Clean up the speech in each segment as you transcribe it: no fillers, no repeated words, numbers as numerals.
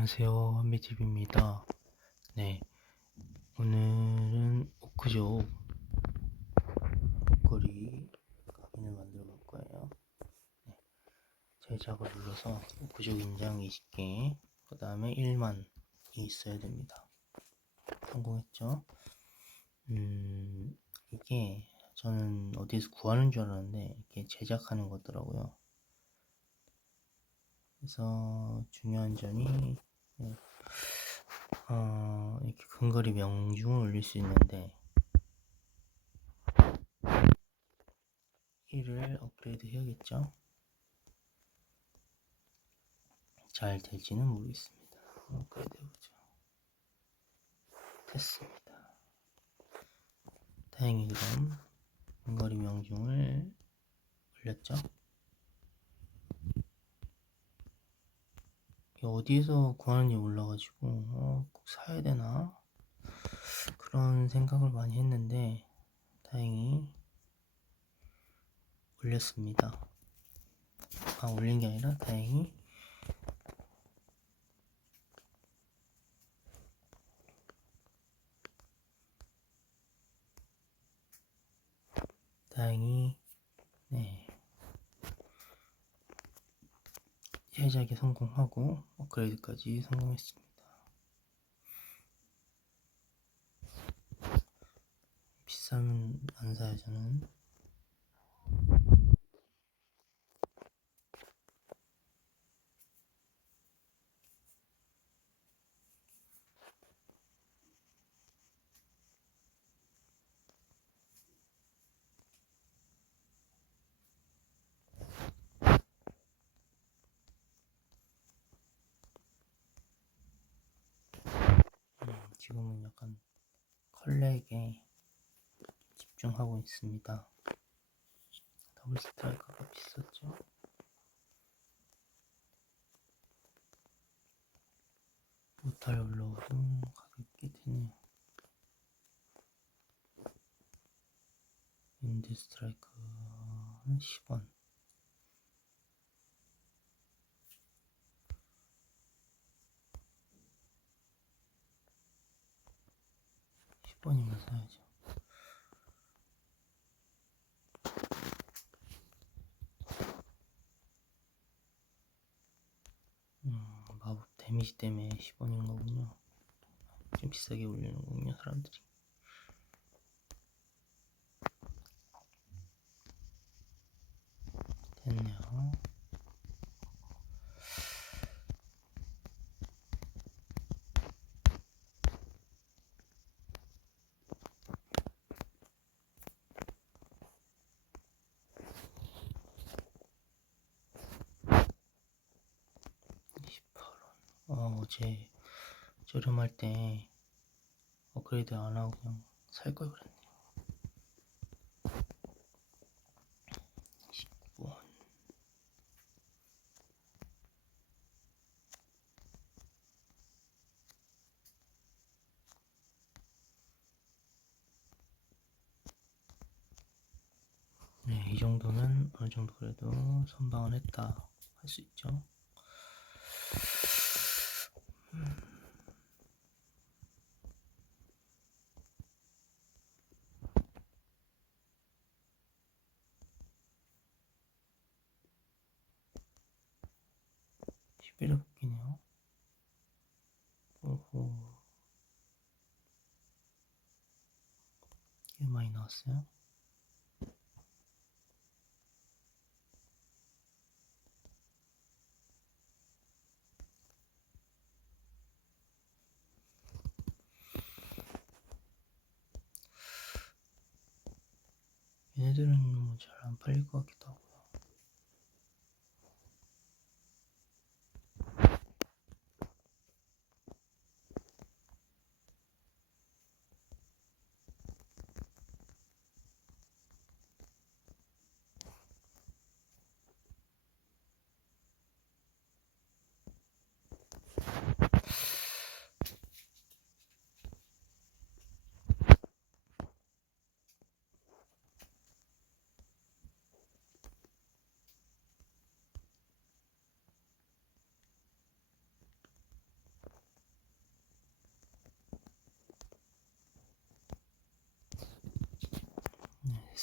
안녕하세요. 한비TV입니다. 네, 오늘은 오크족 목걸이 각인을 만들어 볼 거예요. 네, 제작을 눌러서 오크족 인장 20개, 그 다음에 1만이 있어야 됩니다. 성공했죠? 이게 저는 어디서 구하는 줄 알았는데 이렇게 제작하는 거더라고요. 그래서 중요한 점이 이렇게 근거리 명중을 올릴 수 있는데 이를 업그레이드 해야겠죠? 잘 될지는 모르겠습니다. 업그레이드 해보죠. 됐습니다. 다행히 그럼 근거리 명중을 올렸죠? 어디에서 구하는지 몰라가지고 꼭 사야 되나? 그런 생각을 많이 했는데 다행히 올렸습니다. 올린 게 아니라 다행히 네, 제작에 성공하고 업그레이드까지 성공했습니다. 비싸면 안 사요 저는. 지금은 약간 컬렉에 집중하고 있습니다. 더블 스트라이크가 비쌌죠? 모탈 올라오고 가볍게 되네요. 인디 스트라이크는 10원. 10원이면 사야죠. 마법 데미지 때문에 10원인 거군요. 좀 비싸게 올리는 거군요, 사람들이. 됐네요. 어제 저렴할 때 업그레이드 안 하고 그냥 살 걸 그랬네요. 19원. 네, 이 정도는 어느 정도 그래도 선방을 했다 할 수 있죠. 11에 붙기네요. 오호. 꽤 많이 나왔어요. 얘네들은 뭐 잘 안 팔릴 것 같기도 하고요.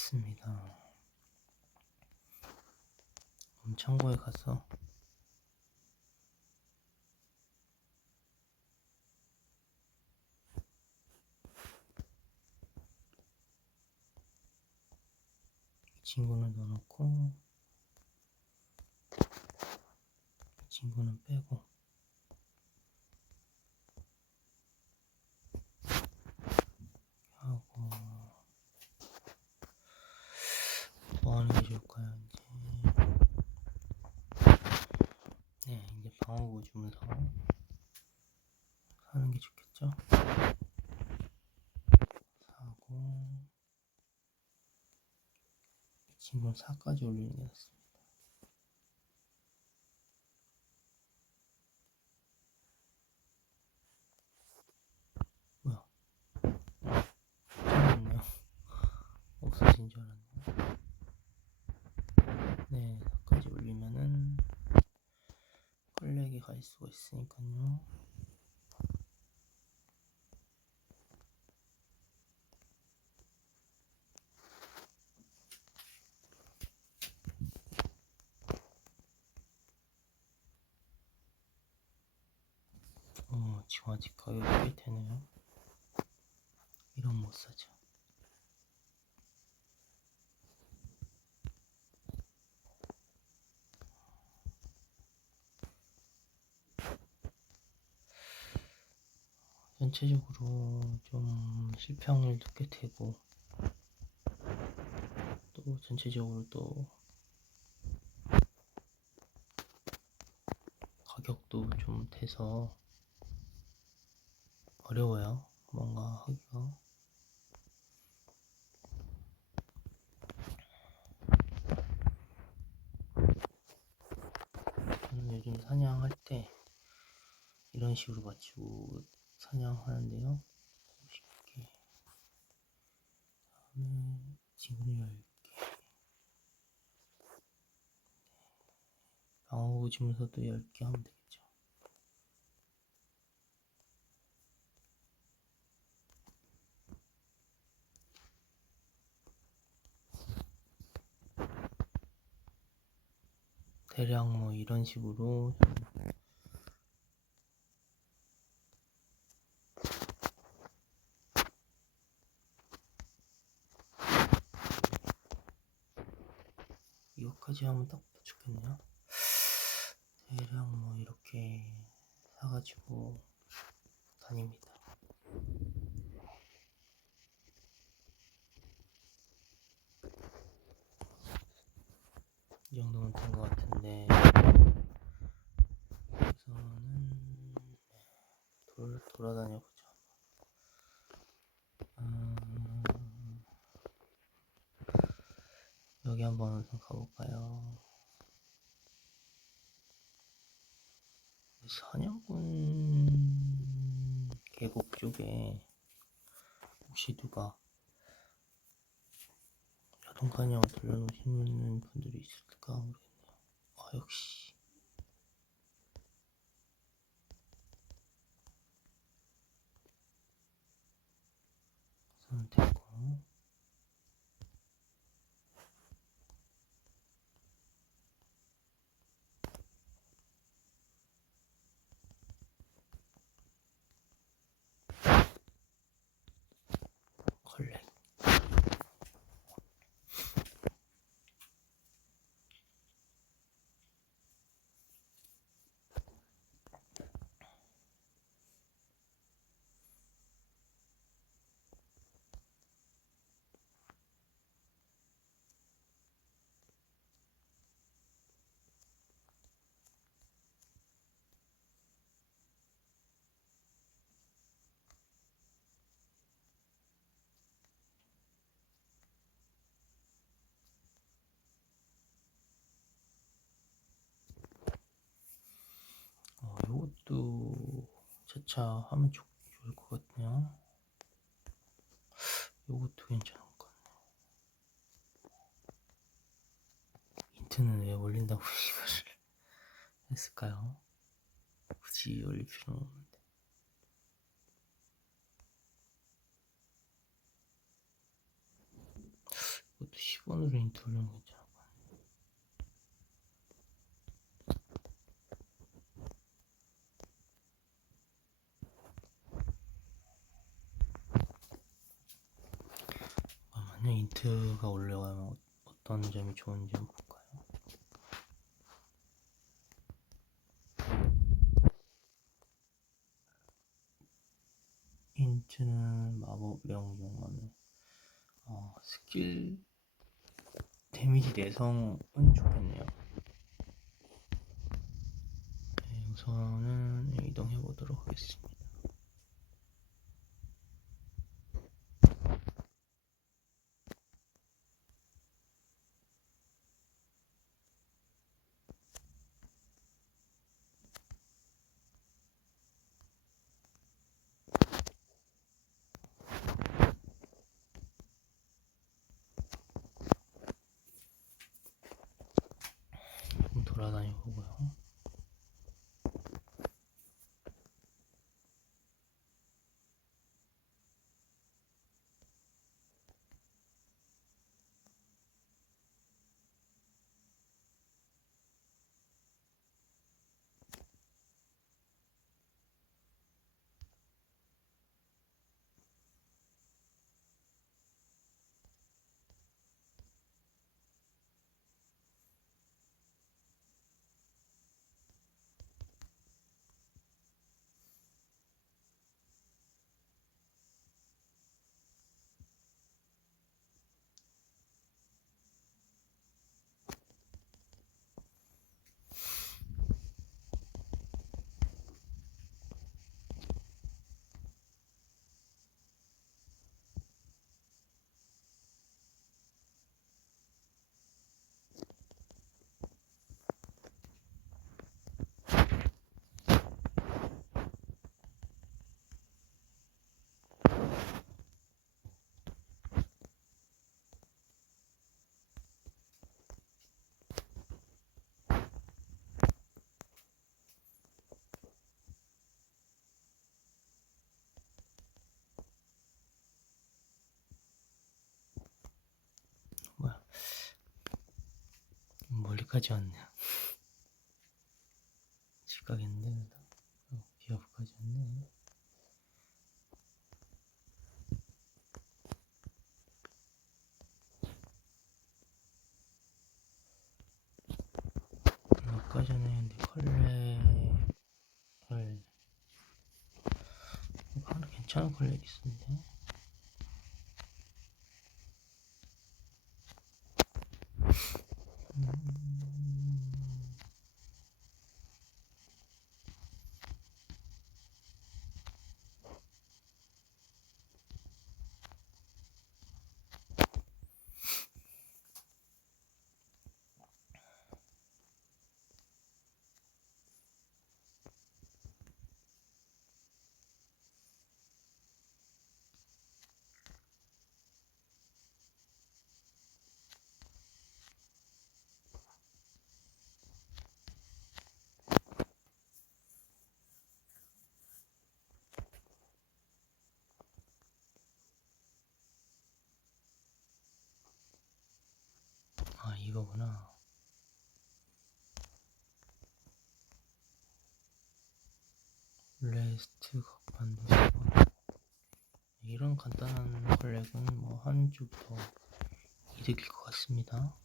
됐습니다. 그럼 창고에 가서 이 친구는 넣어놓고 이 친구는 빼고 하고 뭐 하는 게 좋을까요? 이제 방어구 주면서 사는 게 좋겠죠? 사고 이 친구는 4까지 올리는 게 낫습니다. 뭐야? 잘랐네요. 없어진 줄 알았네요. 네, 4까지 올리면은 컬렉이 갈 수가 있으니까요. 지금 아직 가격이 꽤 되네요. 이런 못 사죠. 전체적으로 좀 실패 확률도 꽤 되고 또 전체적으로 또 가격도 좀 돼서 어려워요. 뭔가 하기가. 저는 요즘 사냥할 때 이런 식으로 맞추고 사냥하는데요. 쉽게. 다음에 지금 10개. 방어구 주면서도 10개 하면 되겠죠. 대략 뭐 이런 식으로 이거까지 하면 딱 좋겠네요. 대략 뭐 이렇게 사가지고 다닙니다. 이 정도면 된 것 같은데 우선은 돌아다녀 보자. 여기 한번 우선 가볼까요? 사냥꾼 계곡 쪽에 혹시 누가 자동사냥을 돌려놓으시는 분들이 있을까 모르겠네요. 역시 우선 됐고 컬렉 요것도 차차 하면 좋을 것 같네요. 요것도 괜찮을 것 같네요. 인트는 왜 올린다고 이거를 했을까요? 굳이 올릴 필요는 없는데. 이것도 10원으로 인트 올리면 괜찮을 것 같네. 잠깐만요. 인트가 올라가면 어떤 점이 좋은지 한번 볼까요? 인트는 마법 명령하면 스킬 데미지 내성은 좋겠네요. 네, 우선은 이동해 보도록 하겠습니다. 좀 돌아다녀 보고요. 뭐야? 멀리까지 왔네요. 집 가겠는데, 기업까지 왔네. 아까 전에 근데 컬렉을 하나 괜찮은 컬렉 있었는데. 아, 이거구나. 레스트 각반도 이런 간단한 컬렉은 뭐 한 주부터 이득일 것 같습니다.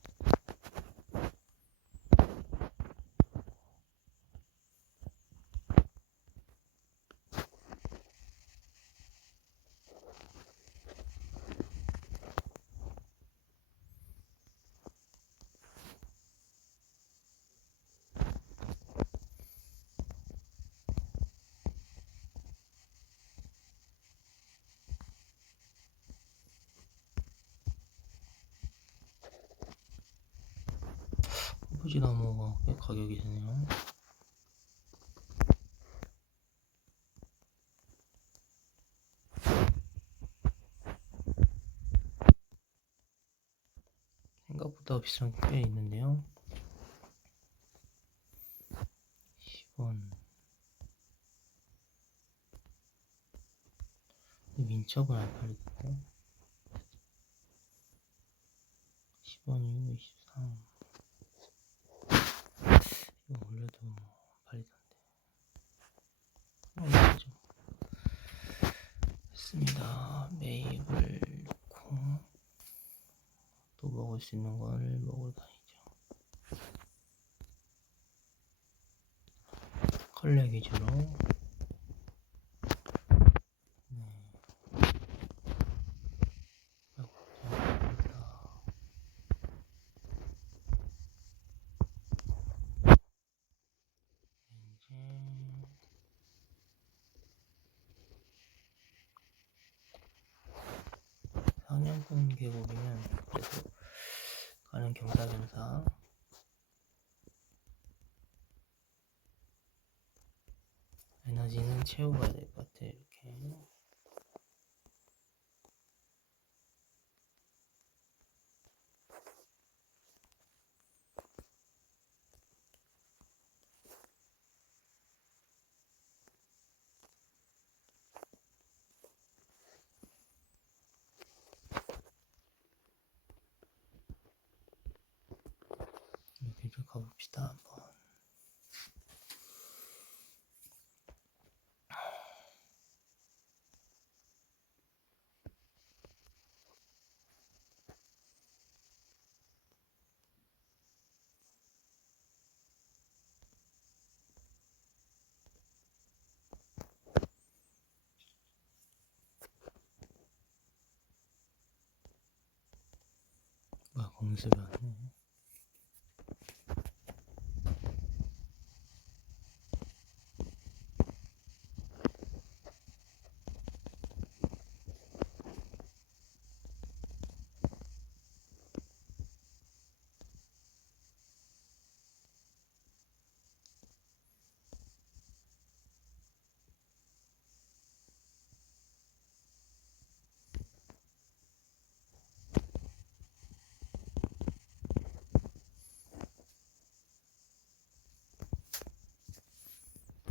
호부지나무가 꽤 가격이 되네요. 생각보다 비싼 게 꽤 있는데요. 10원. 민첩은 안 팔리던데. 20원, 이거 23. 이거 올려도 팔리던데. 올려야죠. 했습니다. 메이블 콩. 또 먹을 수 있는 거를 먹으러 다니죠. 컬렉 위주로. 네. 상향분 계곡이면 그래도 가는 겸사겸사 에너지는 채우고 가야 될 것 같아. 이렇게 이렇게 좀 가봅시다 한번. 뭐야, 공습이 왔네.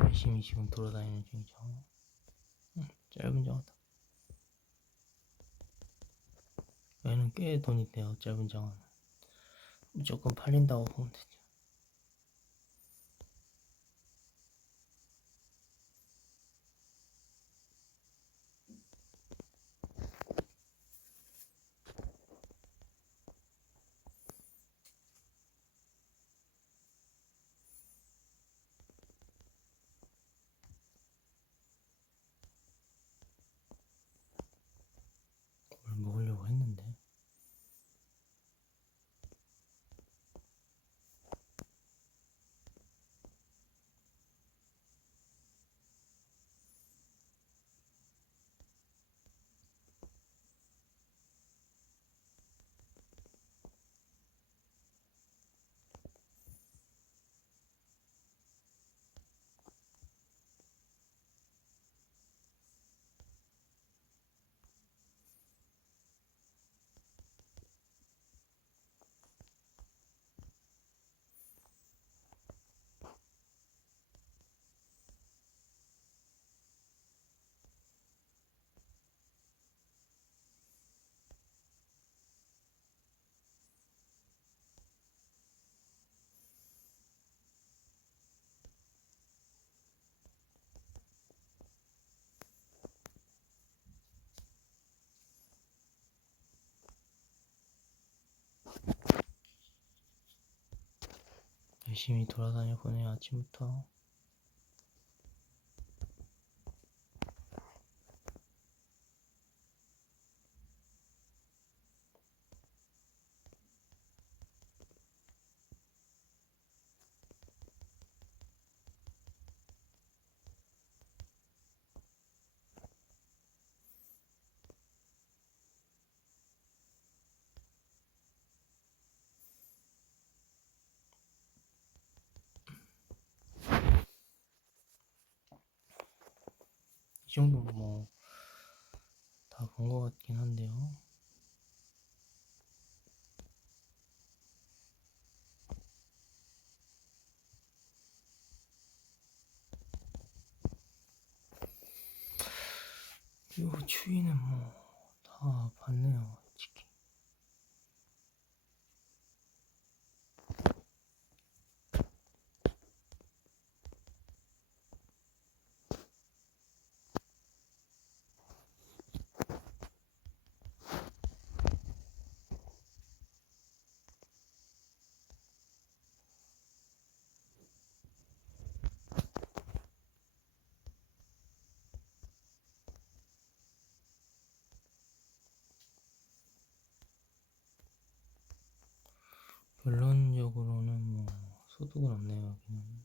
열심히 지금 돌아다니는 중이죠. 짧은 장어다. 얘는 꽤 돈이 돼요. 짧은 장어는 무조건 팔린다고 보면 되죠. 뭘 먹으려고 했는데. 열심히 돌아다녀 보네요. 아침부터. 이 정도면 뭐 다 본 것 같긴 한데요. 그리고 추위는 뭐 다 봤네요. 솔직히. 경제적으로는 뭐 소득은 없네요, 여기는.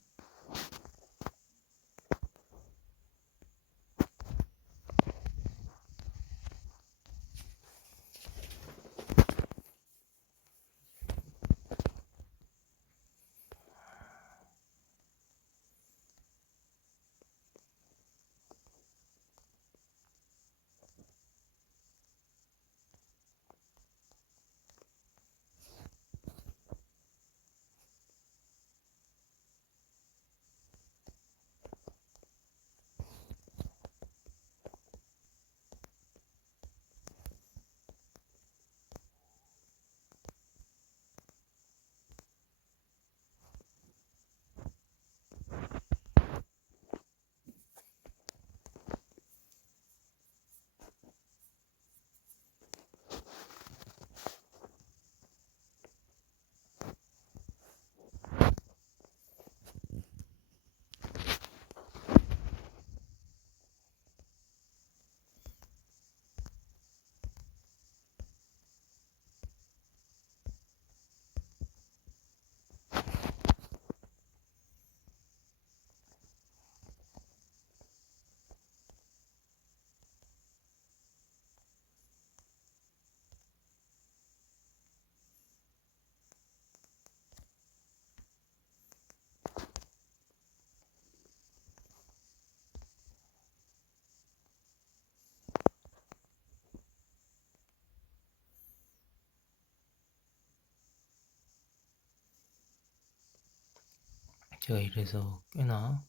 제가 이래서 꽤나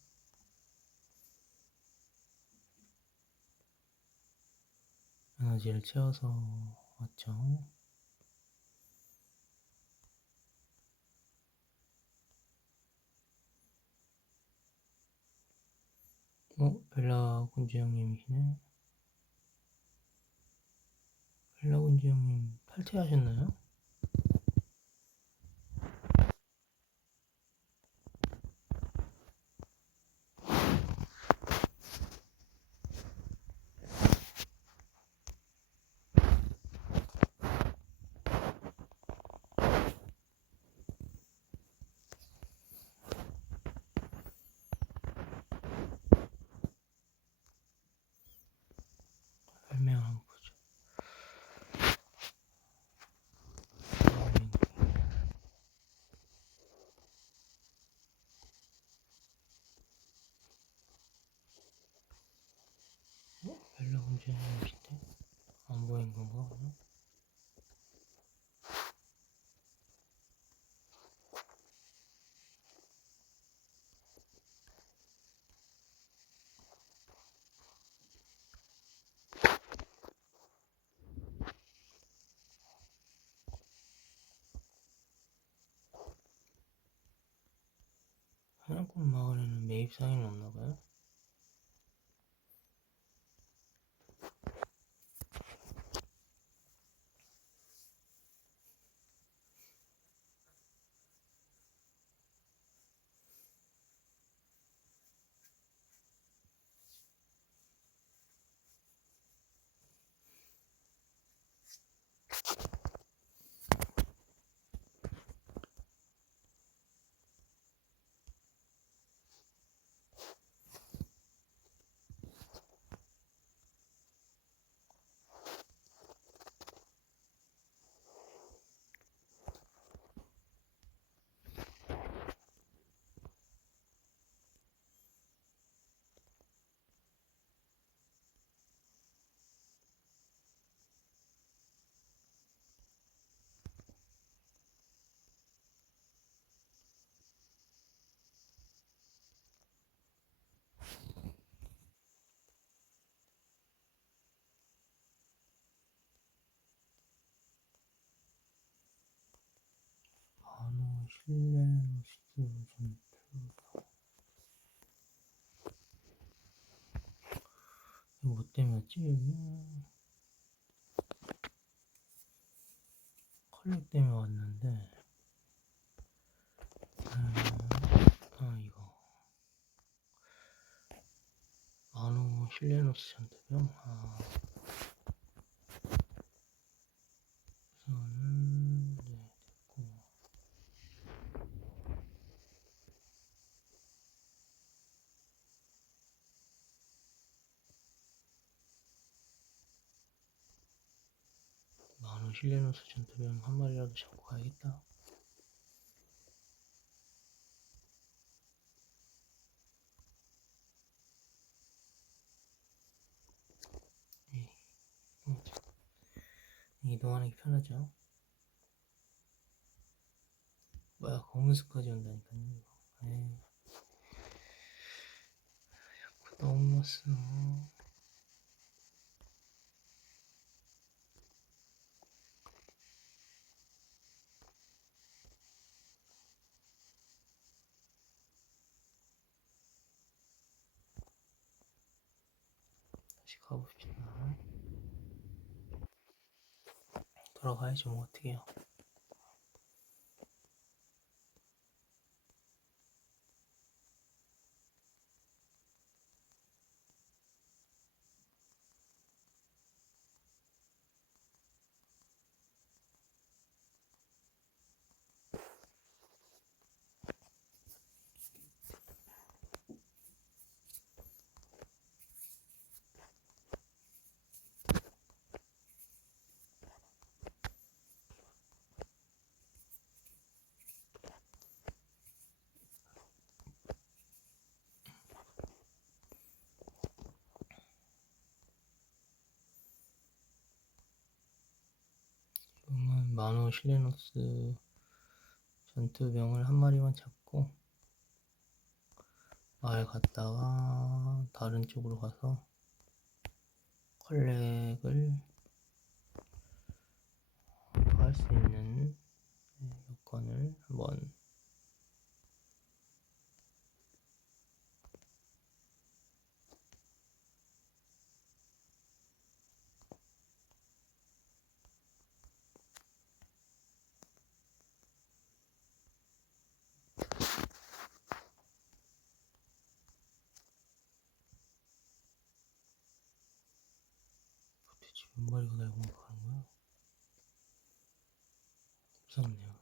에너지를 채워서 왔죠. 벨라 군주 형님이시네. 벨라 군주 형님 탈퇴하셨나요? 설명 한번 보죠. 벨라 군주 형님이신데 안 보인 건가? 하얀꽃 마을에는 매입 상인은 없나봐요? 반호 실내로스트 전투. 이거 뭐 때문이었지? 컬렉 때문에 왔는데 이거 반호 실내로스 전투병. 우선은 네, 됐고 실내노스 전투병 한 마리라도 잡고 가야겠다. 이동하는 게 편하죠. 뭐야, 검은색까지 온다니까요. 에이, 너무 왔어. 다시 가봅시다. 돌아가야죠, 뭐 어떡해요. 지금은 만호 실레노스 전투병을 한 마리만 잡고 마을 갔다가 다른 쪽으로 가서 컬렉을 할 수 있는 여건을 한번 도대체 몇 마리가 날 공격하는 거야? 무섭네요.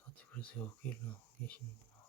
다들 그래서 여기를 나오고 계시는구나.